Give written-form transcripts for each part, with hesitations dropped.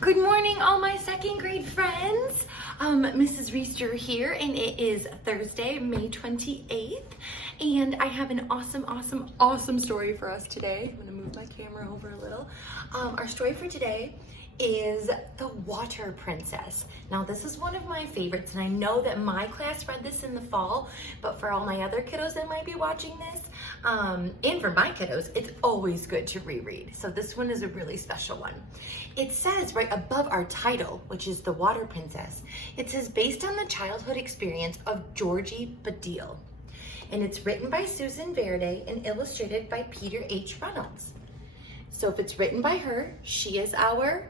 Good morning, all my second grade friends. Mrs. Reisterer here, and it is Thursday, May 28th, and I have an awesome story for us today. I'm gonna move my camera over a little. Our story for today is The Water Princess. Now, this is one of my favorites, and I know that my class read this in the fall, but for all my other kiddos that might be watching this, and for my kiddos, it's always good to reread. So this one is a really special one. It says right above our title, which is The Water Princess, it says based on the childhood experience of Georgie Badil. And it's written by Susan Verde and illustrated by Peter H. Reynolds. So if it's written by her, she is our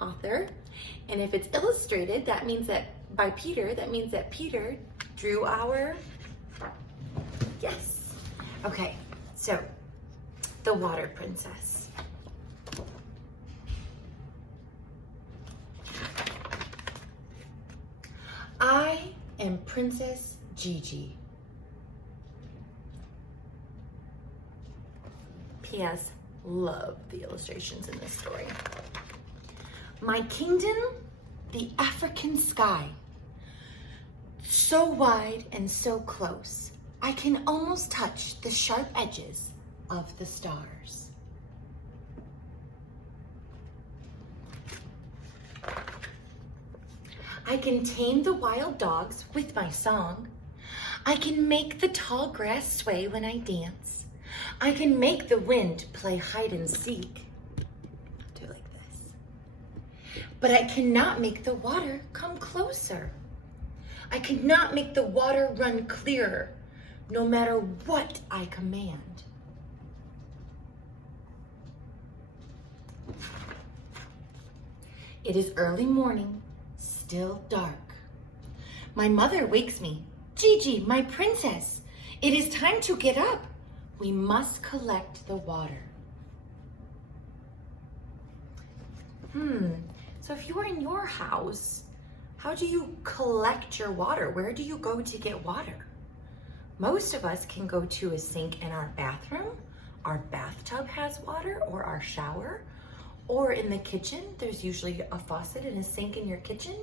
author. And if it's illustrated, that means that by Peter, that means that Peter drew our, yes. Okay, so The Water Princess. I am Princess Gigi. P.S. Love the illustrations in this story. My kingdom, the African sky. So wide and so close, I can almost touch the sharp edges of the stars. I can tame the wild dogs with my song. I can make the tall grass sway when I dance. I can make the wind play hide and seek. Do it like this. But I cannot make the water come closer. I cannot make the water run clearer, no matter what I command. It is early morning, still dark. My mother wakes me. Gigi, my princess, it is time to get up. We must collect the water. So if you were in your house, how do you collect your water? Where do you go to get water? Most of us can go to a sink in our bathroom. Our bathtub has water, or our shower, or in the kitchen. There's usually a faucet and a sink in your kitchen,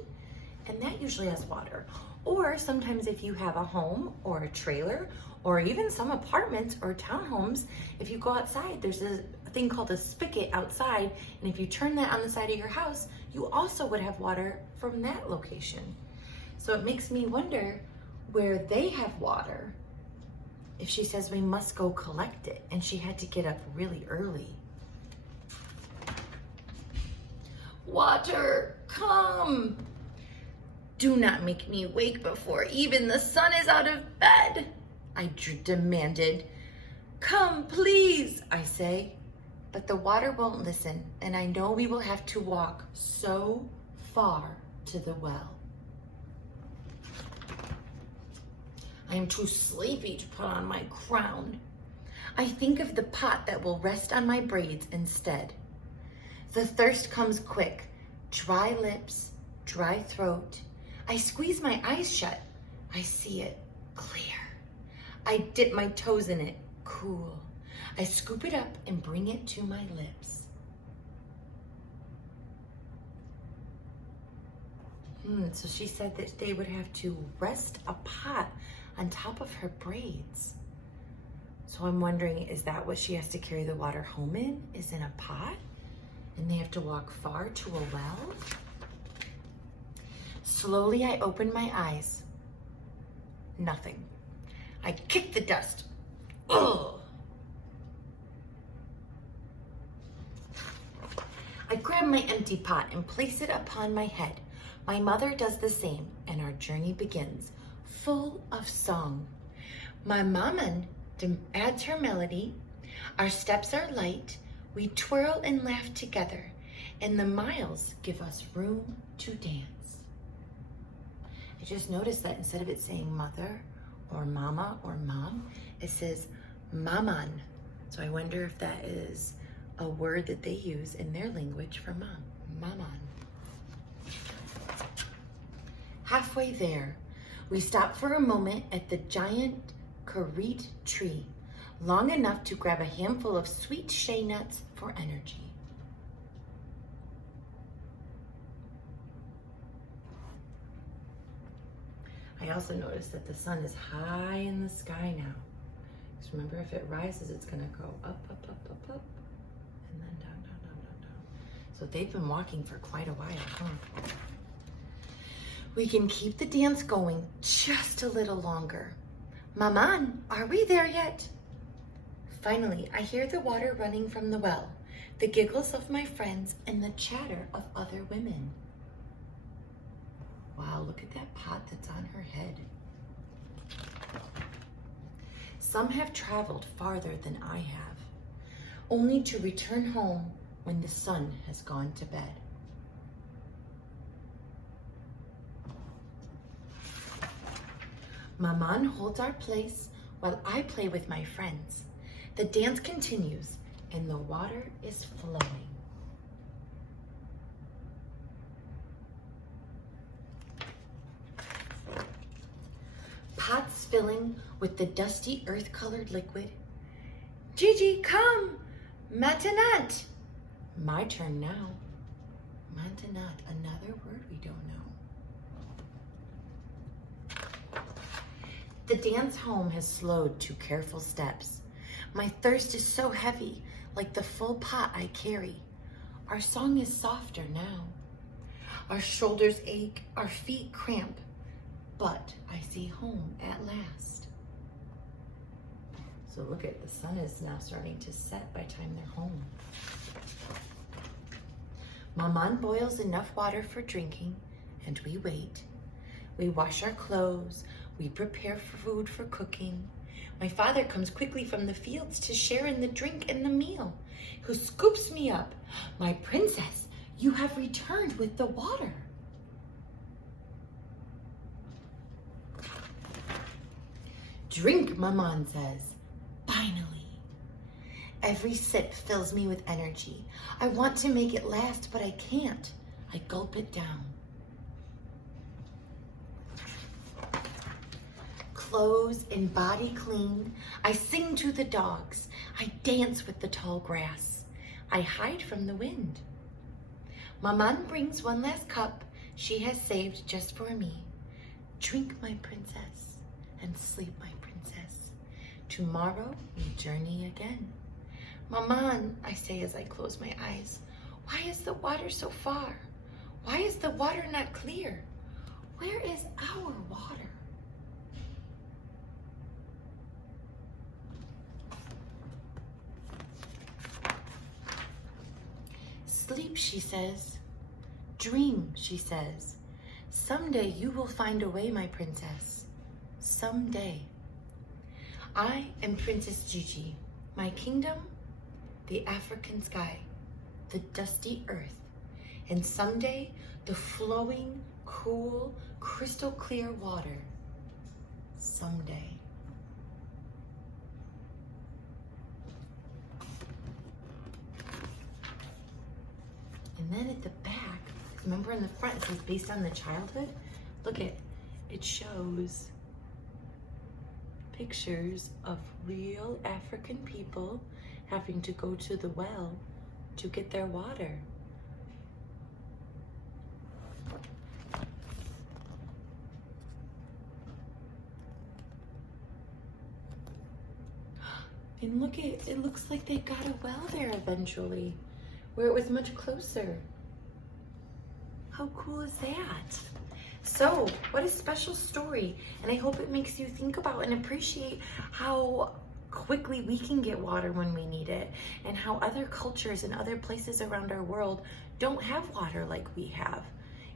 and that usually has water. Or sometimes if you have a home or a trailer, or even some apartments or townhomes, if you go outside, there's a thing called a spigot outside, and if you turn that on the side of your house, you also would have water from that location. So it makes me wonder where they have water if she says we must go collect it, and she had to get up really early. Water, come! Do not make me wake before even the sun is out of bed, I demanded. Come, please, I say. But the water won't listen, and I know we will have to walk so far to the well. I am too sleepy to put on my crown. I think of the pot that will rest on my braids instead. The thirst comes quick, dry lips, dry throat. I squeeze my eyes shut. I see it clear. I dip my toes in it, cool. I scoop it up and bring it to my lips. So she said that they would have to rest a pot on top of her braids. So I'm wondering, is that what she has to carry the water home in? Is in a pot? And they have to walk far to a well? Slowly, I open my eyes. Nothing. I kick the dust. Ugh. I grab my empty pot and place it upon my head. My mother does the same, and our journey begins, full of song. My mama adds her melody. Our steps are light. We twirl and laugh together, and the miles give us room to dance. I just noticed that instead of it saying mother or mama or mom, it says maman. So I wonder if that is a word that they use in their language for mom, maman. Halfway there, we stop for a moment at the giant karit tree, long enough to grab a handful of sweet shea nuts for energy. I also noticed that the sun is high in the sky now. Because remember, if it rises, it's gonna go up, up, up, up, up, and then down, down, down, down, down. So they've been walking for quite a while, huh? We can keep the dance going just a little longer. Maman, are we there yet? Finally, I hear the water running from the well, the giggles of my friends, and the chatter of other women. Wow, look at that pot that's on her head. Some have traveled farther than I have, only to return home when the sun has gone to bed. Maman holds our place while I play with my friends. The dance continues and the water is flowing. Pots filling with the dusty earth-colored liquid. Gigi, come! Maintenant! My turn now. Maintenant, another word we don't know. The dance home has slowed to careful steps. My thirst is so heavy, like the full pot I carry. Our song is softer now. Our shoulders ache, our feet cramp, but I see home at last. So look at, the sun is now starting to set by the time they're home. Maman boils enough water for drinking, and we wait. We wash our clothes, we prepare food for cooking. My father comes quickly from the fields to share in the drink and the meal, who scoops me up. My princess, you have returned with the water. Drink, Maman says. Finally. Every sip fills me with energy. I want to make it last, but I can't. I gulp it down. Clothes and body clean, I sing to the dogs. I dance with the tall grass. I hide from the wind. Maman brings one last cup she has saved just for me. Drink, my princess, and sleep, my princess. Tomorrow we journey again. Maman, I say as I close my eyes, why is the water so far? Why is the water not clear? Where is our water? Sleep, she says. Dream, she says. Someday you will find a way, my princess. Someday. I am Princess Gigi. My kingdom, the African sky, the dusty earth, and someday the flowing, cool, crystal clear water. Someday. And then at the back, remember in the front it says based on the childhood? Look at, it shows pictures of real African people having to go to the well to get their water. And look at, it looks like they got a well there eventually, where it was much closer. How cool is that? So, what a special story. And I hope it makes you think about and appreciate how quickly we can get water when we need it, and how other cultures and other places around our world don't have water like we have.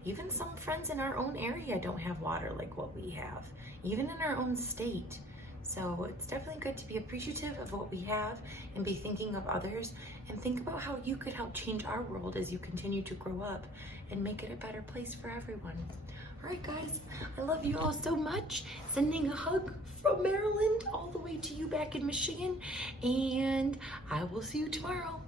Even some friends in our own area don't have water like what we have, even in our own state. So it's definitely good to be appreciative of what we have and be thinking of others, and think about how you could help change our world as you continue to grow up and make it a better place for everyone. All right, guys, I love you all so much. Sending a hug from Maryland all the way to you back in Michigan, and I will see you tomorrow.